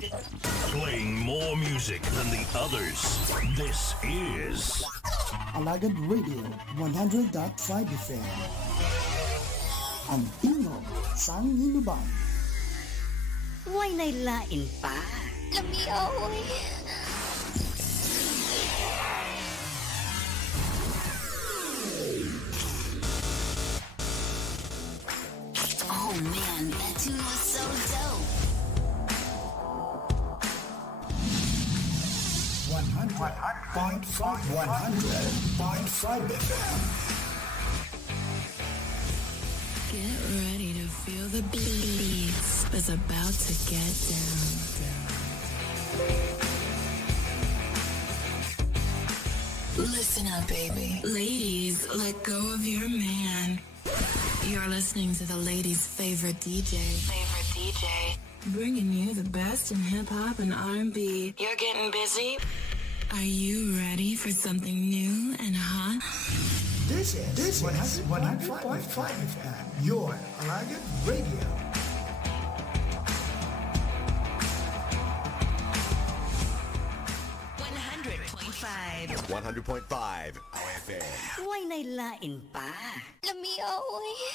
Playing more music than the others. This is Alagad Radio 100.5 FM. Ang tingog sang hinubang. Why nailain pa? Lamiaw eh. Oh man, that tune was so dope. 100.5 FM. Get ready to feel the beats. It's about to get down. Listen up, baby. Ladies, let go of your man. You're listening to the ladies' favorite DJ. Bringing you the best in hip-hop and R&B. You're getting busy? Are you ready for something new and hot? This is 100.5 FM. Your Alagad Radio. $100.5. 100.5 OFM. Why nailain pa? Lamiaw eh.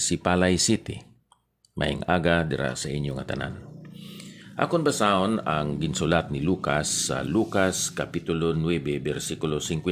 Si Palay City. Maing aga dira sa inyo nga tanan. Akon basahon ang ginsulat ni Lucas sa Lucas Kapitulo 9, versikulo 50